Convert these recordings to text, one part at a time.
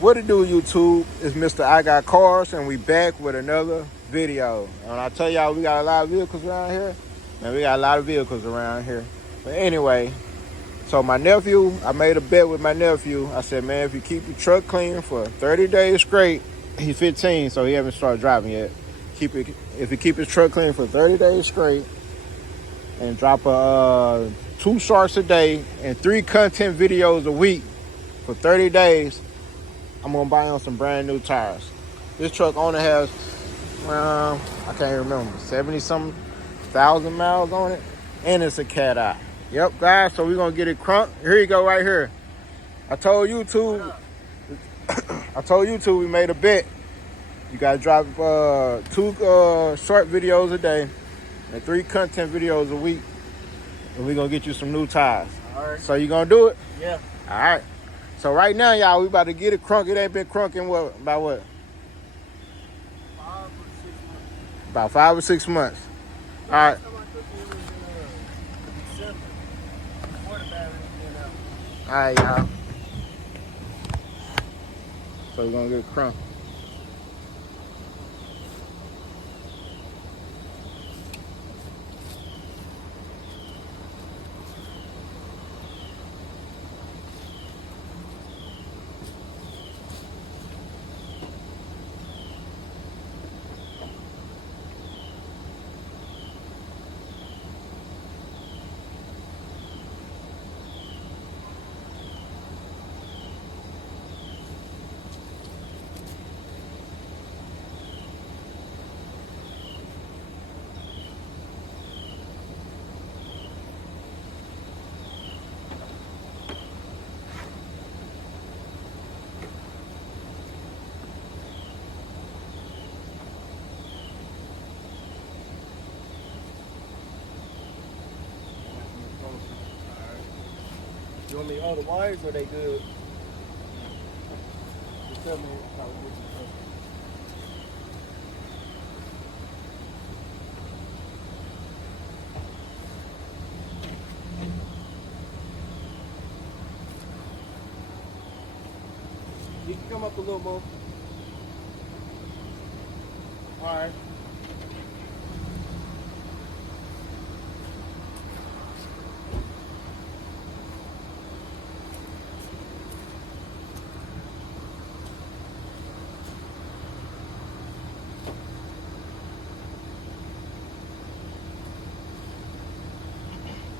What it do, YouTube? It's Mr. I Got Cars, and we back with another video. And when I tell y'all we got a lot of vehicles around here, man, we got a lot of vehicles around here. But anyway, so my nephew, I made a bet with my nephew. I said, man, if you keep your truck clean for 30 days straight, he's 15, so he haven't started driving yet. If you keep his truck clean for 30 days straight and drop 2 shorts a day and 3 content videos a week for 30 days, I'm gonna buy him some brand new tires. This truck only has, I can't remember, 70-something thousand miles on it, and it's a cat eye. Yep, guys, so we're gonna get it crunked. Here you go, right here. I told YouTube we made a bet. You gotta drop 2 short videos a day and 3 content videos a week, and we're gonna get you some new tires. All right. So you gonna do it? Yeah. All right. So right now, y'all, we about to get it crunk. It ain't been crunking about what? 5 or 6 months. About 5 or 6 months. All right. Last time I took it was in December. Before the battery went out. All right, y'all. So we're gonna get it crunk. You want me to hold the wires or they good? Just tell me how it is. You can come up a little more. All right.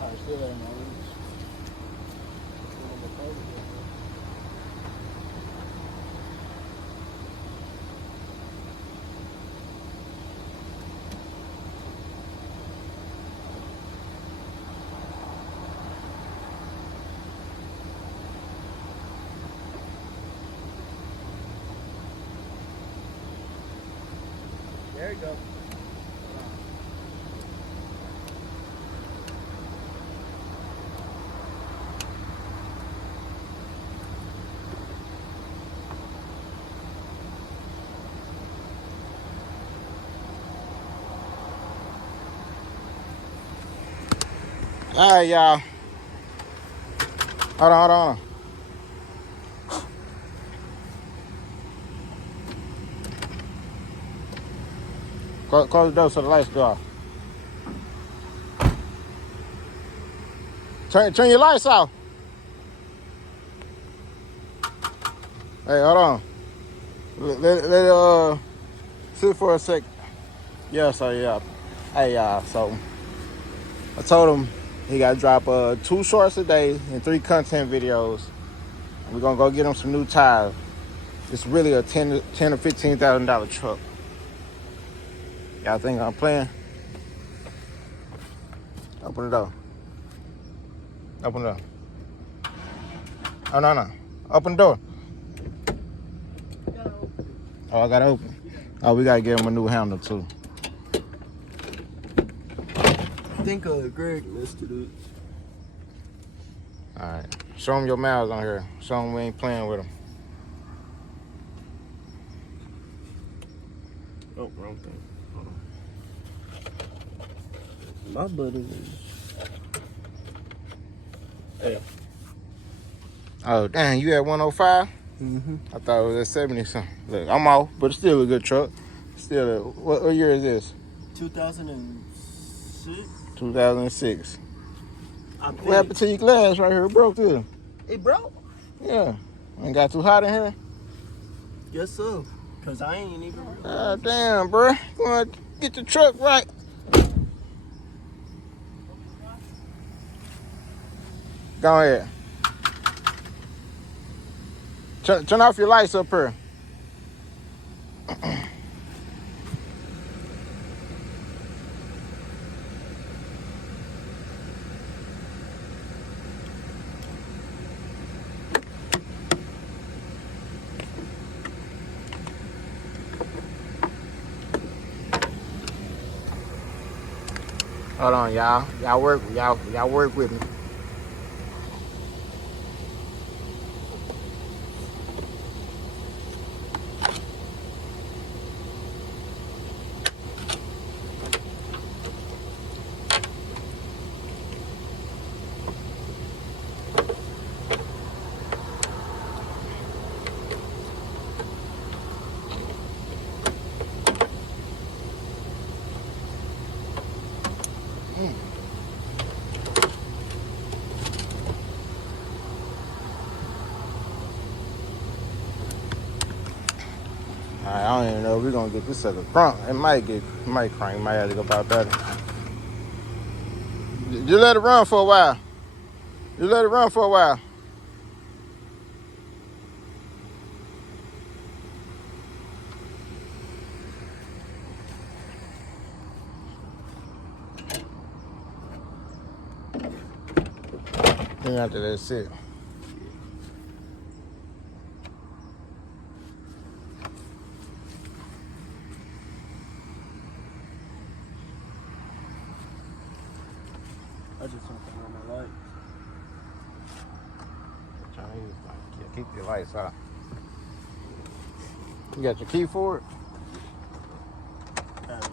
All right, still there, man. There you go. All right, y'all. Hold on. Close the door so the lights go off. Turn your lights off. Hey, hold on. Let it sit for a sec. Yeah, so yeah. Hey, y'all. So I told him he got to drop 2 shorts a day and 3 content videos. We're gonna go get him some new tires. It's really a $10,000 or $15,000 truck. Y'all think I'm playing? Open the door. Open the door. Oh, no. Open the door. Oh, I gotta open. Oh, we gotta give him a new handle too. I think Greg listed it. All right. Show him your miles on here. Show him we ain't playing with him. Oh, wrong thing. Hold on. My button is... Yeah. Oh, dang, you at 105? I thought it was at 70 something. Look, I'm off, but it's still a good truck. Still, what year is this? 2006. 2006. I What happened to your glass right here? It broke too. It broke? Yeah. Ain't got too hot in here? Yes, sir. Cause I ain't even realized. God damn, bro. You want to get the truck right. Go ahead. Turn off your lights up here. Hold on, y'all. Y'all work with me. I don't even know if we're gonna get this sucker crunk. It might crank. Might have to go about better. Just let it run for a while. Just let it run for a while. Then after that, sit. I just want to turn on my light. Yeah, keep your lights out. You got your key for it? I have it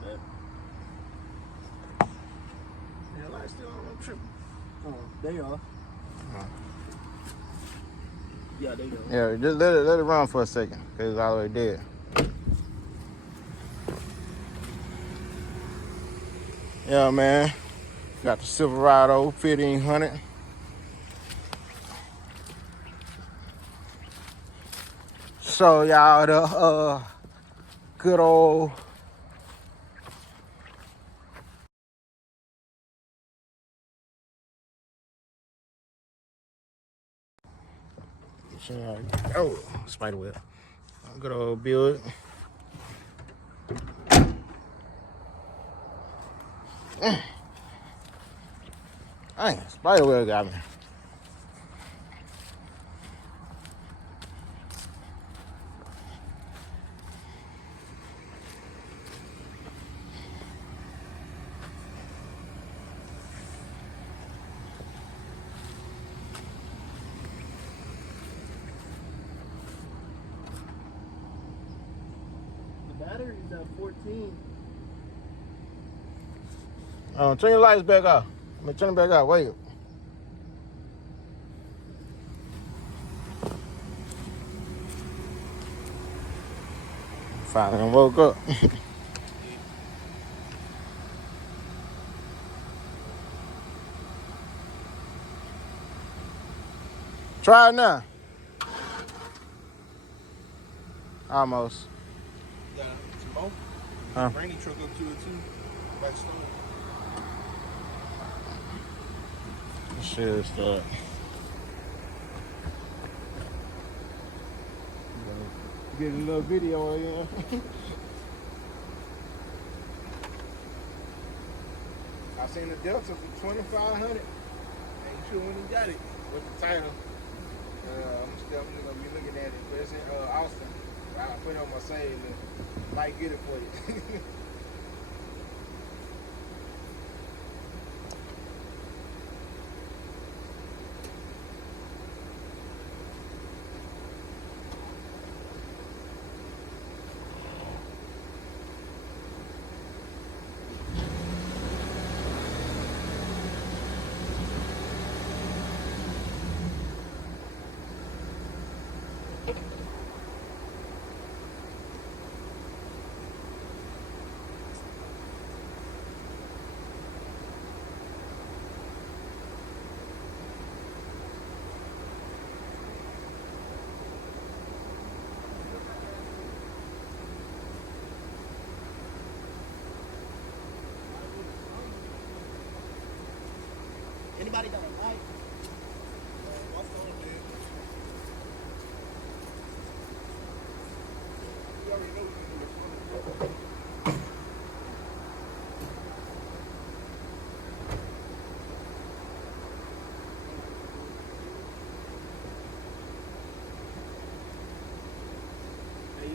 back. Yeah, lights still on the trip. Oh, they are. Yeah, they are. Yeah, just let it run for a second, cause it's already dead. Yeah, man. Got the Silverado 1500. So y'all the good old spider web. Good old build. Dang, spider web got me. The battery's at 14. Turn your lights back off. Turn it back off. Wait. Finally woke up. Try it now. Almost. Yeah, some more. Huh? Rainy truck up to it too. Back stone. Shit is stuck. Get a little video of it. I seen the Delta for 2,500. Ain't sure when he got it. With the title. I'm definitely gonna be looking at it. But it's in Austin. I put it on my save and might get it for you.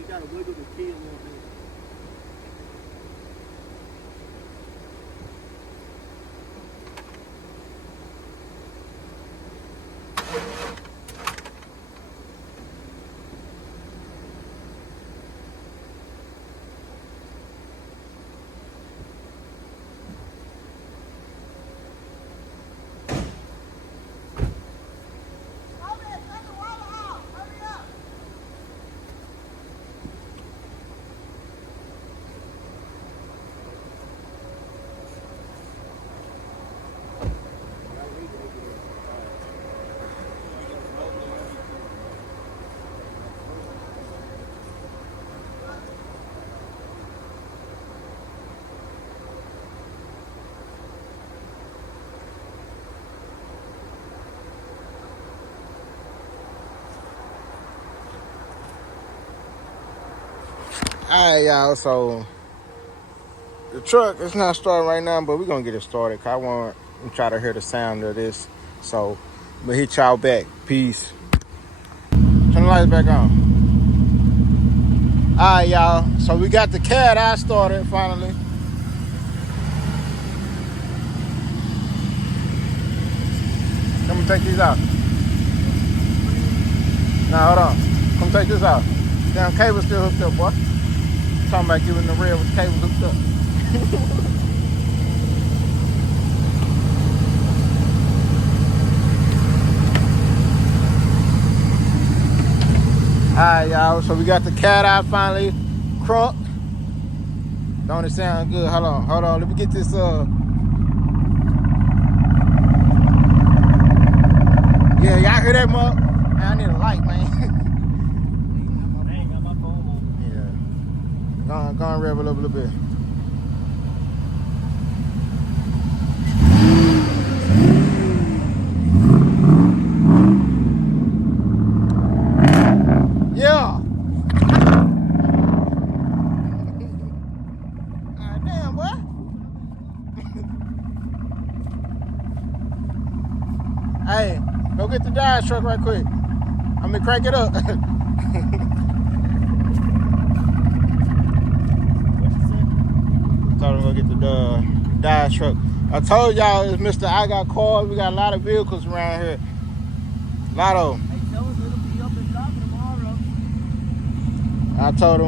gotta wiggle the key a little bit. All right, y'all. So the truck is not starting right now, but we're gonna get it started. Cause I want to try to hear the sound of this. So, but hit y'all back. Peace. Turn the lights back on. All right, y'all. So we got the cat eye started finally. Come and take these out. Now hold on. Come take this out. Damn cable's still hooked up, boy. Talking about you in the red with the cable hooked up. Alright, y'all. So we got the cat eye finally crunked. Don't it sound good? Hold on. Let me get this Yeah, y'all hear that mug? Man, I need a light, man. I ain't got my phone on. Yeah. Go on, rev it up a little bit. Yeah. God damn, boy. Hey, go get the Dodge truck right quick. I'm gonna crank it up. What you said? Told him to go get the Dodge truck. I told y'all it's Mr. I Got Cars. We got a lot of vehicles around here. A lot of them. Hey, tell us it'll be up and dropping tomorrow. I told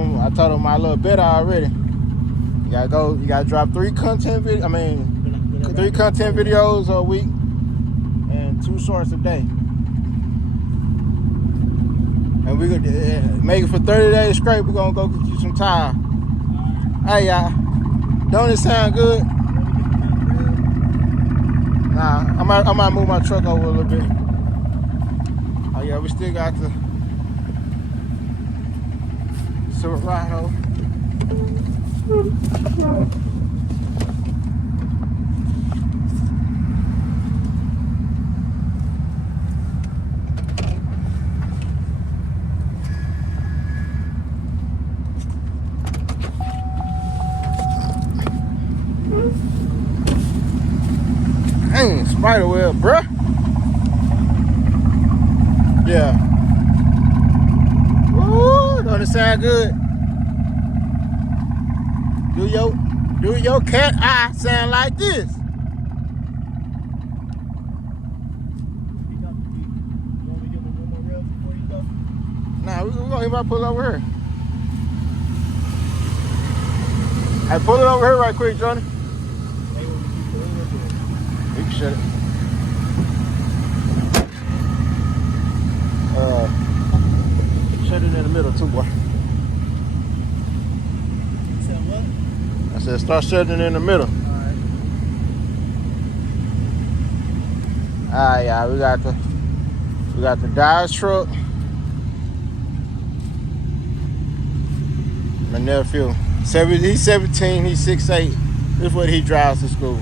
him my little bit already. You gotta drop three content videos a week and 2 shorts a day. And we gonna make it for 30 days straight. We're gonna go get you some tire. Hey y'all, don't it sound good? Nah, I might move my truck over a little bit. Oh yeah, we still got the Silverado. Dang, spider web, bruh. Yeah. Woo, don't it sound good? Do your cat eye sound like this? You want me to give him one more rev before you go? Nah, we're gonna pull over here. Hey, pull it over here right quick, Johnny. Hey, when we keep pulling it in. You can shut it. Shut it in the middle too, boy. You said what? I said start shutting it in the middle. Alright, y'all, we got the Dodge truck. My nephew. He's 17, he's 6'8". This is what he drives to school.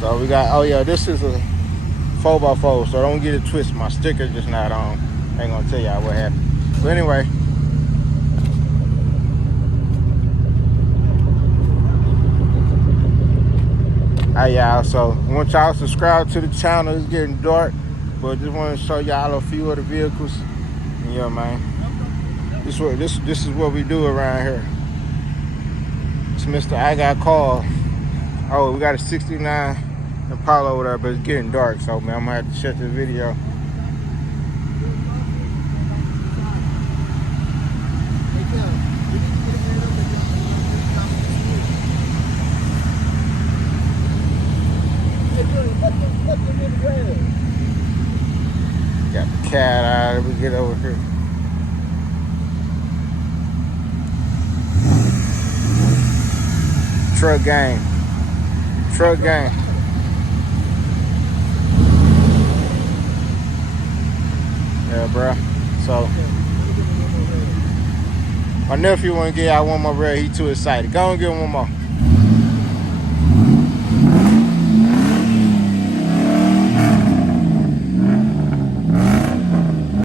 So we got, oh yeah, this is a 4x4, so don't get it twisted. My sticker just not on. I ain't gonna tell y'all what happened. But anyway. Alright, y'all, so I want y'all to subscribe to the channel. It's getting dark, but just want to show y'all a few of the vehicles. Yeah, man. This is what we do around here. It's Mr. I Got Called. Oh, we got a 69 Impala over there, but it's getting dark, so man, I'm gonna have to shut this video. Got the cat out. We get over here. Truck gang. Truck gang. Yeah, bro. So my nephew want to get out one more red. He too excited. Go and get one more.